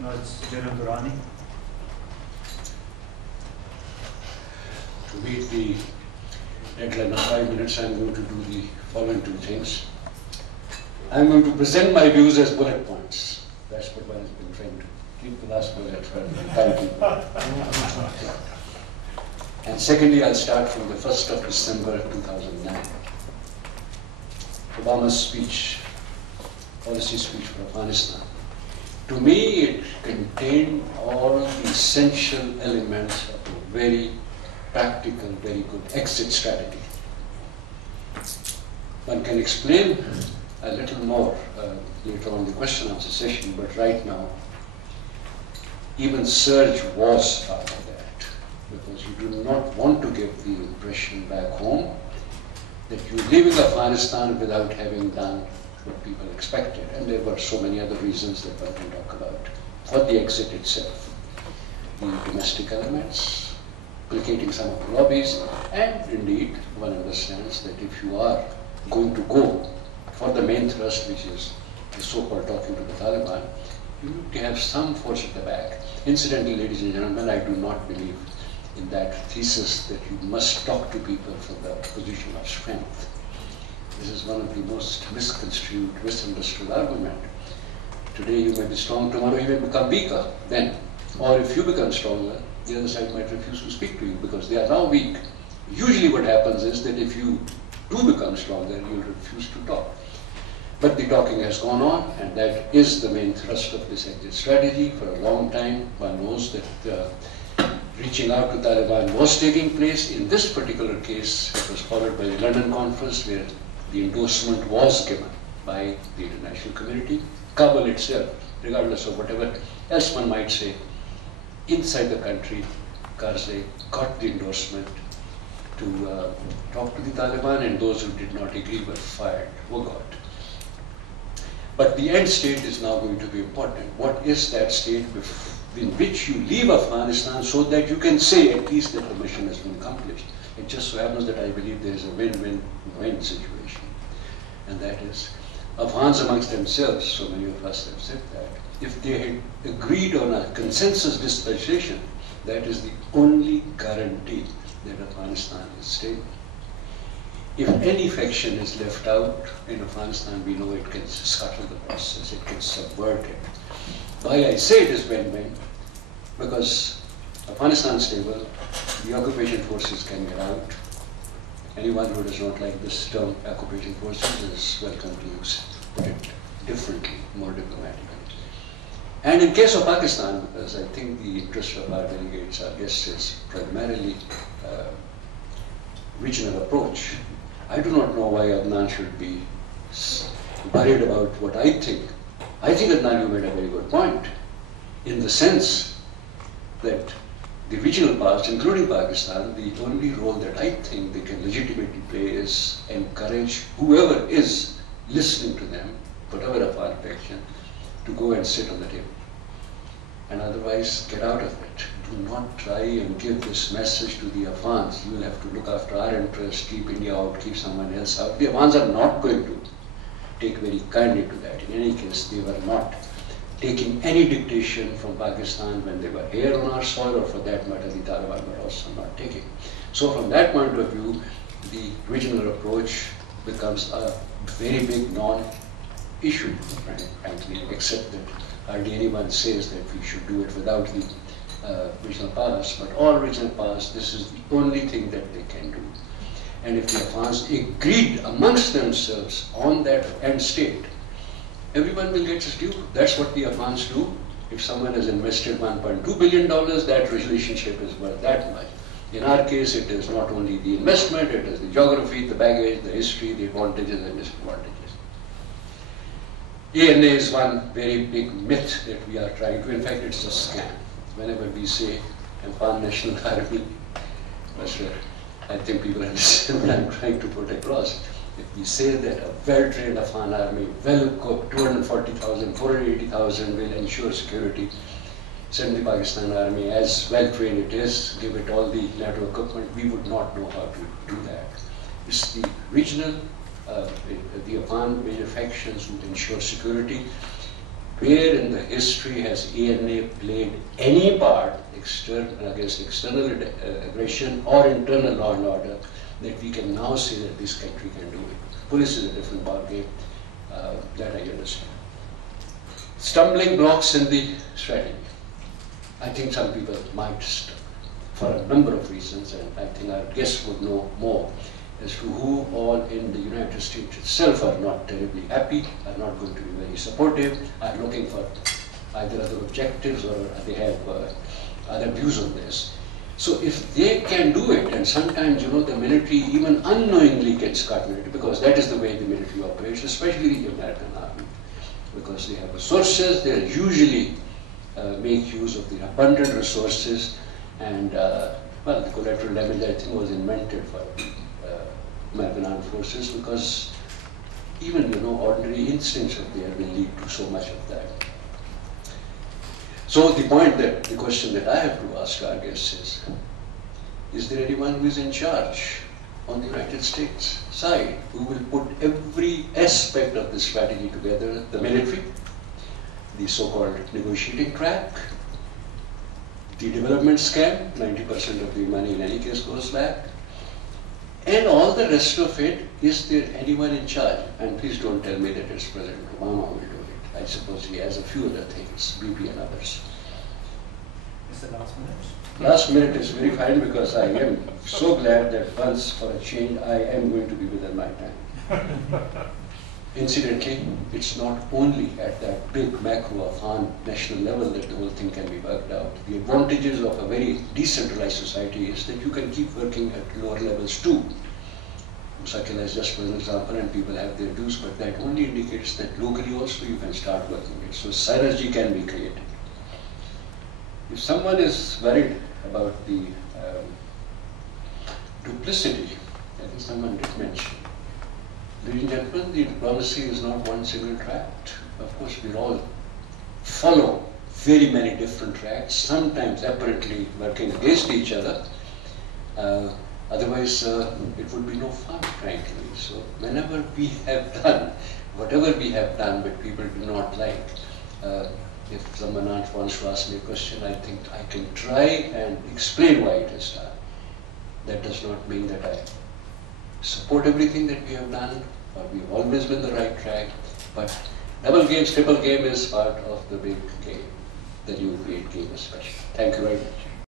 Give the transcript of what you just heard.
No, it's General Durrani. To meet the deadline of 5 minutes, I'm going to do the following two things. I'm going to present my views as bullet points. That's what one has been trained to. Keep the last bullet for time people. And secondly, I'll start from the 1st of December 2009. Obama's speech, policy speech for Afghanistan. To me, it contained all the essential elements of a very practical, very good exit strategy. One can explain a little more later on the question answer session, but right now, even surge was part of that, because you do not want to give the impression back home that you're leaving Afghanistan without having done what people expected. And there were so many other reasons that one can talk about for the exit itself. The domestic elements, placating some of the lobbies, and indeed, one understands that if you are going to go for the main thrust, which is the so-called talking to the Taliban, you need to have some force at the back. Incidentally, ladies and gentlemen, I do not believe in that thesis that you must talk to people from the position of strength. This is one of the most misconstrued, misunderstood argument. Today you may be strong, tomorrow you may become weaker then. Or if you become stronger, the other side might refuse to speak to you because they are now weak. Usually what happens is that if you do become stronger, you'll refuse to talk. But the talking has gone on, and that is the main thrust of this exit strategy. For a long time, one knows that reaching out to Taliban was taking place. In this particular case, it was followed by the London conference, where the endorsement was given by the international community. Kabul itself, regardless of whatever else one might say, inside the country, Karzai got the endorsement to talk to the Taliban, and those who did not agree were fired. Oh God. But the end state is now going to be important. What is that state in which you leave Afghanistan so that you can say at least that the mission has been accomplished? It just so happens that I believe there is a win-win-win situation. And that is, Afghans amongst themselves, so many of us have said that, if they had agreed on a consensus dispensation, that is the only guarantee that Afghanistan is stable. If any faction is left out in Afghanistan, we know it can scuttle the process, it can subvert it. Why I say it is win-win, because Afghanistan is stable, the occupation forces can get out. Anyone who does not like this term occupation forces is welcome to use it. Put it differently, more diplomatically. And in case of Pakistan, because I think the interest of our delegates, our guests, is primarily regional approach, I do not know why Adnan should be worried about what I think. I think, Adnan, you made a very good point, in the sense that the regional powers, including Pakistan, the only role that I think they can legitimately play is encourage whoever is listening to them, whatever Afghan faction, to go and sit on the table. And otherwise, get out of it. Do not try and give this message to the Afghans. You will have to look after our interests, keep India out, keep someone else out. The Afghans are not going to take very kindly to that. In any case, they were not taking any dictation from Pakistan when they were here on our soil, or for that matter, the Taliban were also not taking. So from that point of view, the regional approach becomes a very big non-issue, frankly, except that hardly anyone says that we should do it without the regional powers. But all regional powers, this is the only thing that they can do. And if the Afghans agreed amongst themselves on that end state, everyone will get his due. That's what the Afghans do. If someone has invested $1.2 billion, that relationship is worth that much. In our case, it is not only the investment, it is the geography, the baggage, the history, the advantages and disadvantages. ANA is one very big myth that we are trying to, in fact, it's a scam. Whenever we say Afghan National Army, I think people understand what I'm trying to put across. If we say that a well-trained Afghan army, well-equipped, 240,000, 480,000 will ensure security, send the Pakistan army as well-trained it is, give it all the NATO equipment, we would not know how to do that. It's the regional, the Afghan major factions who ensure security. where in the history has ANA played any part against external aggression or internal law and order that we can now say that this country can do it. Police is a different ballgame, that I understand. Stumbling blocks in the strategy. I think some people might stumble for a number of reasons, and I think our guests would know more as to who all in the United States itself are not terribly happy, are not going to be very supportive, are looking for either other objectives or they have other views on this. So if they can do it, and sometimes, you know, the military even unknowingly gets caught in it, because that is the way the military operates, especially the American army, because they have resources, they usually make use of the abundant resources, and well, the collateral damage, I think, was invented for American armed forces, because even, you know, ordinary instincts of theirs will lead to so much of that. So the question that I have to ask our guests is there anyone who is in charge on the United States side who will put every aspect of the strategy together? The military, the so-called negotiating track, the development scam, 90% of the money in any case goes back, and all the rest of it. Is there anyone in charge? And please don't tell me that it's President Obama who will do it. I suppose he has a few other things, BP and others. Is the last minute? Last minute is very fine, because I am so glad that once for a change I am going to be within my time. Incidentally, it's not only at that big macro of national level that the whole thing can be worked out. The advantages of a very decentralized society is that you can keep working at lower levels too. Sakila is just one example, and people have their views, but that only indicates that locally also you can start working it. So synergy can be created. If someone is worried about the duplicity, I think someone did mention, ladies and gentlemen, the diplomacy is not one single tract. Of course, we all follow very many different tracks, sometimes apparently working against each other. Otherwise, it would be no fun, frankly. So whenever we have done, whatever we have done, but people do not like, if someone wants to ask me a question, I think I can try and explain why it is done. That does not mean that I support everything that we have done, or we've always been the right track, but double games, triple game is part of the big game, the new great game especially. Thank you very much.